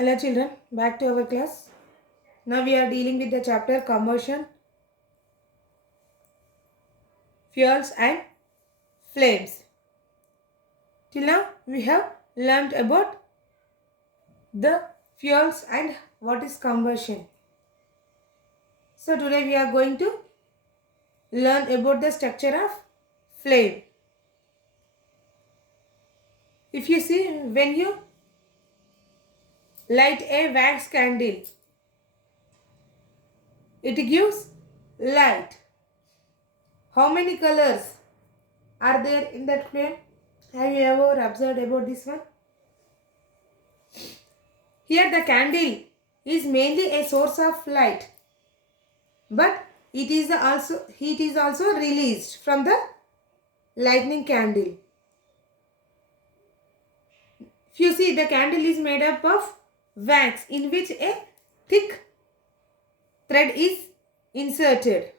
Hello children, back to our class. Now we are dealing with the chapter combustion, fuels and flames. Till now we have learned about the fuels and what is combustion. So today we are going to learn about the structure of flame. If you see, when you light a wax candle, it gives light. How many colors are there in that flame? Have you ever observed about this one? Here the candle is mainly a source of light, but heat is also released from the lightning candle. If you see, the candle is made up of wax in which a thick thread is inserted.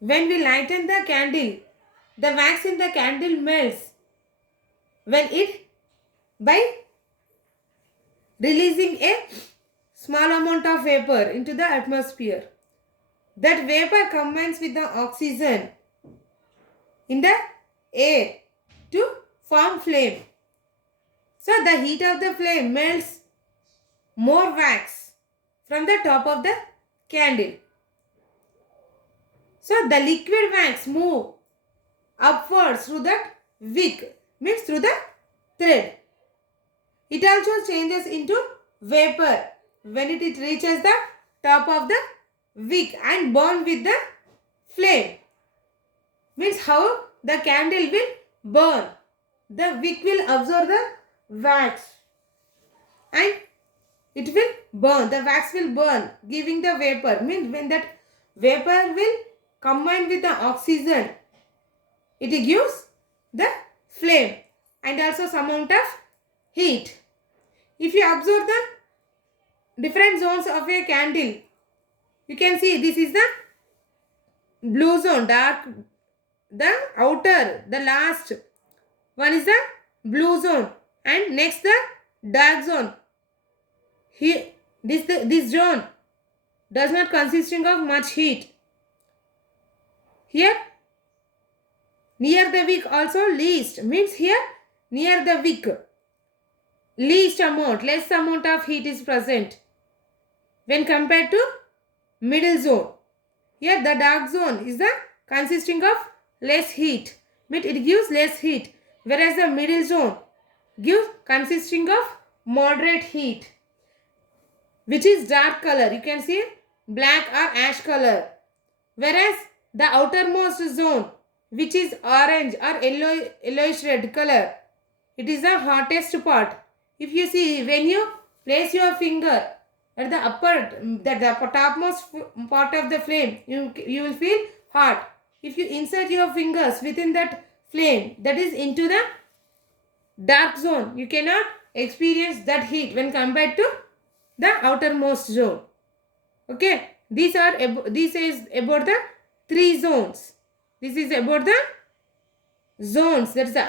When we lighten the candle, the wax in the candle melts by releasing a small amount of vapor into the atmosphere. That vapor combines with the oxygen in the air to form flame. So the heat of the flame melts more wax from the top of the candle. So the liquid wax move upwards through that wick, means through the thread. It also changes into vapor when it reaches the top of the wick and burn with the flame. Means how the candle will burn. The wick will absorb the wax and it will burn. The wax will burn, giving the vapor. Means when that vapor will combine with the oxygen, it gives the flame and also some amount of heat. If you observe the different zones of a candle, you can see this is the blue zone, dark, the outer, the last one is the blue zone, and next the dark zone. Here, this zone does not consisting of much heat. Here, near the wick also least, means here near the wick, less amount of heat is present when compared to middle zone. Here the dark zone is the consisting of less heat, but it gives less heat, whereas the middle zone gives consisting of moderate heat, which is dark color. You can see black or ash color, whereas the outermost zone, which is orange or yellowish red color, it is the hottest part. If you see, when you place your finger at the topmost part of the flame, you will feel hot. If you insert your fingers within that flame, that is into the dark zone, you cannot experience that heat when compared to the outermost zone. Okay, this is about the three zones. This is about the zones. That is the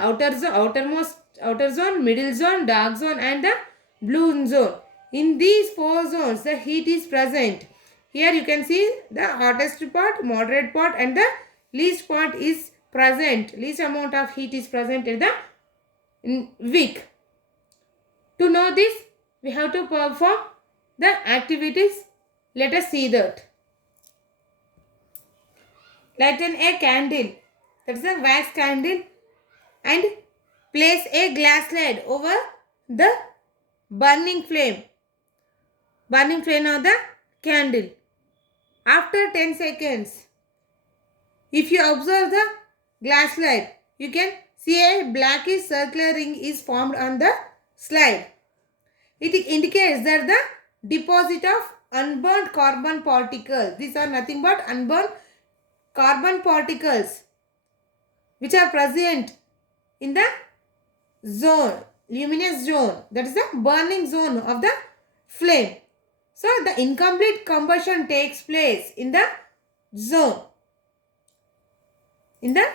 outer zone, middle zone, dark zone, and the blue zone. In these four zones, the heat is present. Here you can see the hottest part, moderate part, and the least part is present. Least amount of heat is present in the wick. To know this, we have to perform the activities. Let us see that. Lighten a candle, that is a wax candle, and place a glass lid over the burning flame of the candle. After 10 seconds, if you observe the glass slide, you can see a blackish circular ring is formed on the slide. It indicates that the deposit of unburnt carbon particles. These are nothing but unburnt carbon particles which are present in the zone, luminous zone, that is the burning zone of the flame. So the incomplete combustion takes place in the zone. In the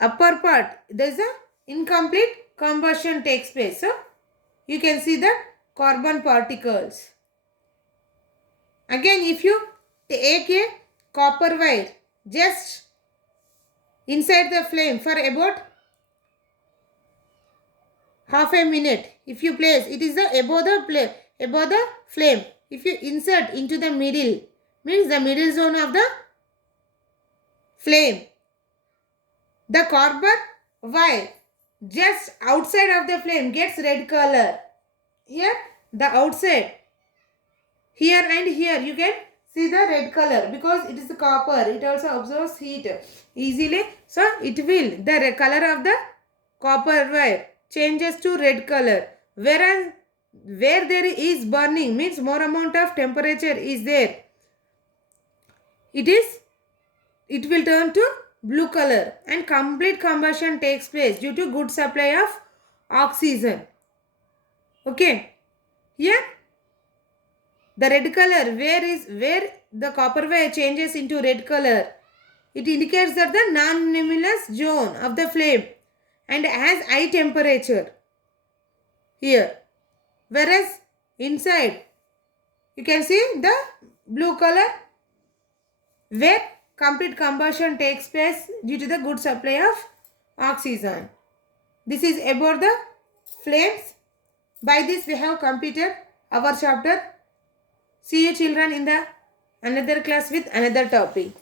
upper part, there is a incomplete combustion takes place. So you can see the carbon particles. Again, if you take a copper wire just inside the flame for about half a minute, if you place, it is the above the flame. If you insert into the middle, means the middle zone of the flame, the copper wire just outside of the flame gets red color. Here the outside, here and here you can see the red color because it is the copper. It also absorbs heat easily. So it will, the color of the copper wire changes to red color. Whereas where there is burning, means more amount of temperature is there, it will turn to blue color and complete combustion takes place due to good supply of oxygen. Okay, here the red color, where the copper wire changes into red color, it indicates that the non-luminous zone of the flame and has high temperature here. Whereas inside you can see the blue color where complete combustion takes place due to the good supply of oxygen. This is about the flames. By this we have completed our chapter. See you children in the another class with another topic.